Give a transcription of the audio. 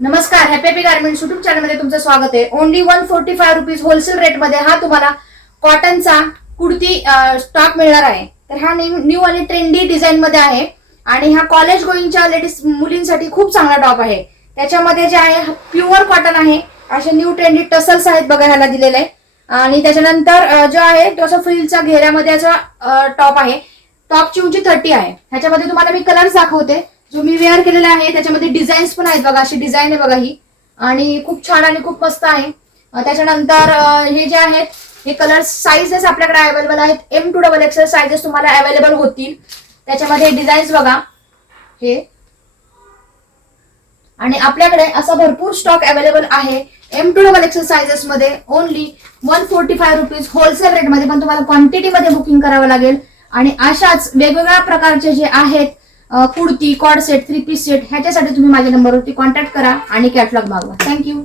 नमस्कार, happy garments YouTube चॅनलमध्ये तुमचं स्वागत आहे। ओनली 145 रुपीज होलसेल रेटमध्ये हा तुम्हाला कॉटनचा कुर्ती स्टॉक मिळणार आहे। तर हा न्यू आणि ट्रेंडी डिझाइन मध्ये आहे आणि हा कॉलेज गोईंगच्या लेडीज मुलींसाठी खूप चांगला टॉप आहे। त्याच्यामध्ये जे आहे प्युअर कॉटन आहे, असे न्यू ट्रेंडी टसल्स आहेत बघा ह्याला दिलेले आहे। आणि त्याच्यानंतर जो आहे तो असं फ्रिलच्या घेऱ्यामध्ये टॉप आहे। टॉपची उंची 30 आहे। ह्याच्यामध्ये तुम्हाला मी कलर्स दाखवते जो मी वेअर केलेला आहे। त्याच्यामध्ये डिझाईन्स पण आहेत बघा, अशी डिझाईन आहे बघा ही, आणि खूप छान आणि खूप मस्त आहे। त्याच्यानंतर हे जे आहेत हे कलर्स साइजेस आपल्याकडे अवेलेबल आहेत। M to XXL साइजेस तुम्हाला अवेलेबल होतील। त्याच्यामध्ये डिझाईन्स बघा हे, आणि आपल्याकडे असा भरपूर स्टॉक अवेलेबल आहे M to XXL साइजेस मध्ये। ओनली 145 रुपीज होलसेल रेटमध्ये, पण तुम्हाला क्वांटिटी मध्ये बुकिंग करावं लागेल। आणि अशाच वेगवेगळ्या प्रकारचे जे आहेत kurti, cord set, 3 piece set, ह्याच्यासाठी तुम्ही माझ्या नंबरवरती कॉन्टॅक्ट करा आणि कॅटलॉग मागवा। थँक्यू।